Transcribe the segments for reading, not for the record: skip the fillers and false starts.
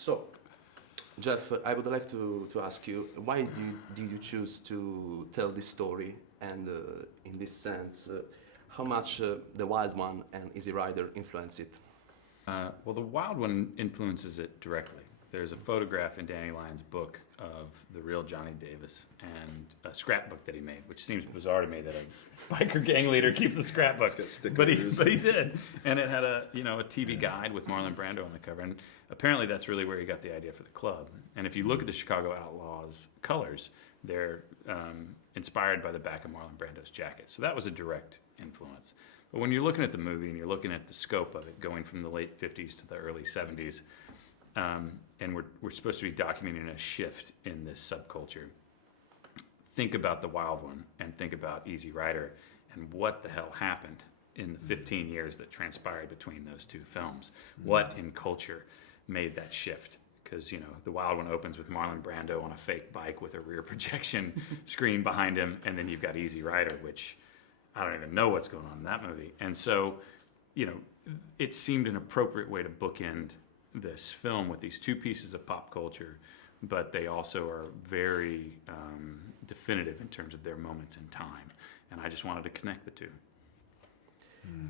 So, Jeff, I would like to ask you, why did you choose to tell this story? And in this sense, how much The Wild One and Easy Rider influence it? Well, The Wild One influences it directly. There's a photograph in Danny Lyon's book of the real Johnny Davis and a scrapbook that he made, which seems bizarre to me that a biker gang leader keeps a scrapbook, but he did. And it had a TV guide with Marlon Brando on the cover, and apparently that's really where he got the idea for the club. And if you look at the Chicago Outlaws colors, they're inspired by the back of Marlon Brando's jacket. So that was a direct influence. But when you're looking at the movie and you're looking at the scope of it, going from the late 50s to the early 70s, and we're supposed to be documenting a shift in this subculture, think about The Wild One and think about Easy Rider and what the hell happened in the 15 years that transpired between those two films. What in culture made that shift? Because, The Wild One opens with Marlon Brando on a fake bike with a rear projection screen behind him, and then you've got Easy Rider, which I don't even know what's going on in that movie. And so, it seemed an appropriate way to bookend this film with these two pieces of pop culture, but they also are very definitive in terms of their moments in time. And I just wanted to connect the two.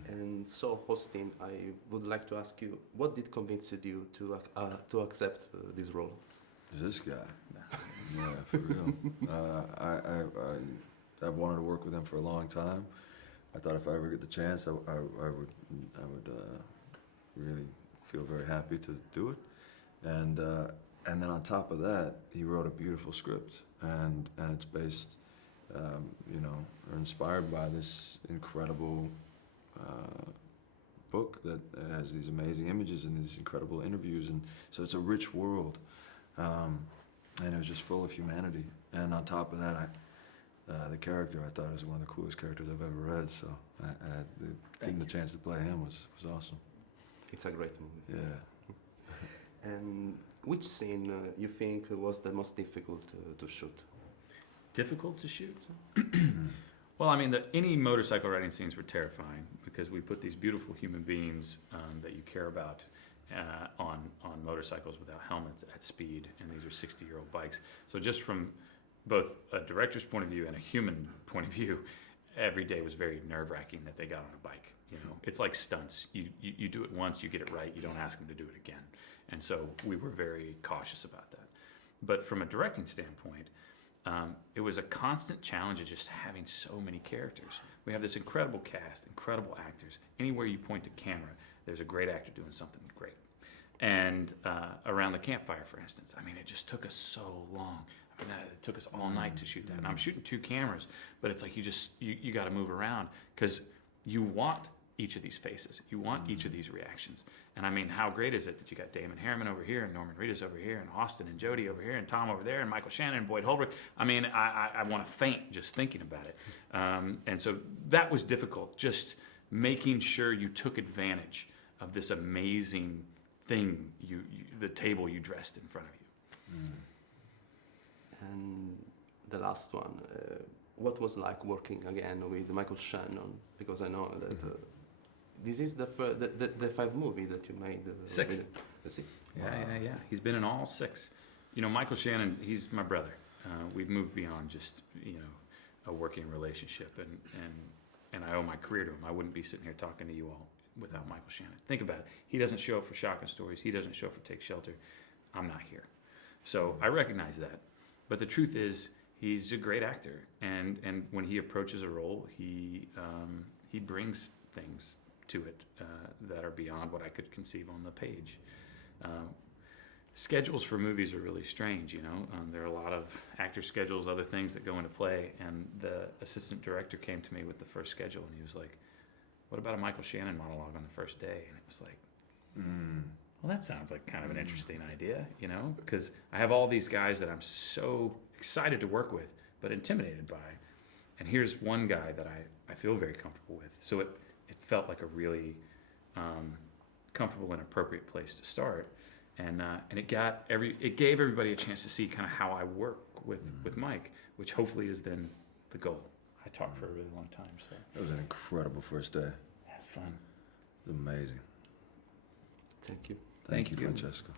And so, Austin, I would like to ask you, what did convince you to accept this role? This guy. Yeah, for real. I've wanted to work with him for a long time. I thought if I ever get the chance, I would really feel very happy to do it. And then on top of that, he wrote a beautiful script, and it's based, or inspired by this incredible book that has these amazing images and these incredible interviews, and so it's a rich world, and it was just full of humanity. And on top of that, the character I thought was one of the coolest characters I've ever read. So getting the chance to play him was awesome. It's a great movie. Yeah. And which scene you think was the most difficult to shoot? Difficult to shoot? Well, I mean, any motorcycle riding scenes were terrifying because we put these beautiful human beings that you care about on motorcycles without helmets at speed, and these are 60-year-old bikes. So just from both a director's point of view and a human point of view, every day was very nerve-wracking that they got on a bike. It's like stunts. You do it once, you get it right, you don't ask them to do it again. And so we were very cautious about that. But from a directing standpoint, it was a constant challenge of just having so many characters. We have this incredible cast, incredible actors. Anywhere you point to camera, there's a great actor doing something great. And around the campfire, for instance, I mean, it just took us so long. I mean, it took us all night to shoot that. And I'm shooting 2 cameras, but it's like you got to move around because you want each of these faces. You want each of these reactions. And I mean, how great is it that you got Damon Harriman over here and Norman Reedus over here and Austin and Jodie over here and Tom over there and Michael Shannon and Boyd Holbrook. I mean, I want to faint just thinking about it. And so that was difficult, just making sure you took advantage of this amazing thing, the table you dressed in front of you. And the last one, what was like working again with Michael Shannon? Because I know that this is the 5th movie that you made. 6th. The 6th. Yeah. He's been in all 6. Michael Shannon, he's my brother. We've moved beyond just, a working relationship, and I owe my career to him. I wouldn't be sitting here talking to you all without Michael Shannon. Think about it. He doesn't show up for Shotgun Stories. He doesn't show up for Take Shelter. I'm not here. So I recognize that. But the truth is, he's a great actor, and when he approaches a role, he brings things to it that are beyond what I could conceive on the page. Schedules for movies are really strange, there are a lot of actor schedules, other things that go into play, and the assistant director came to me with the first schedule, and he was like, what about a Michael Shannon monologue on the first day? And it was like, well, that sounds like kind of an interesting idea, because I have all these guys that I'm so excited to work with, but intimidated by. And here's one guy that I feel very comfortable with. So it felt like a really comfortable and appropriate place to start. And it gave everybody a chance to see kind of how I work with Mike, which hopefully is then the goal. I talked for a really long time. So It was an incredible first day. That's fun. Amazing. Thank you. Thank you, Francesco.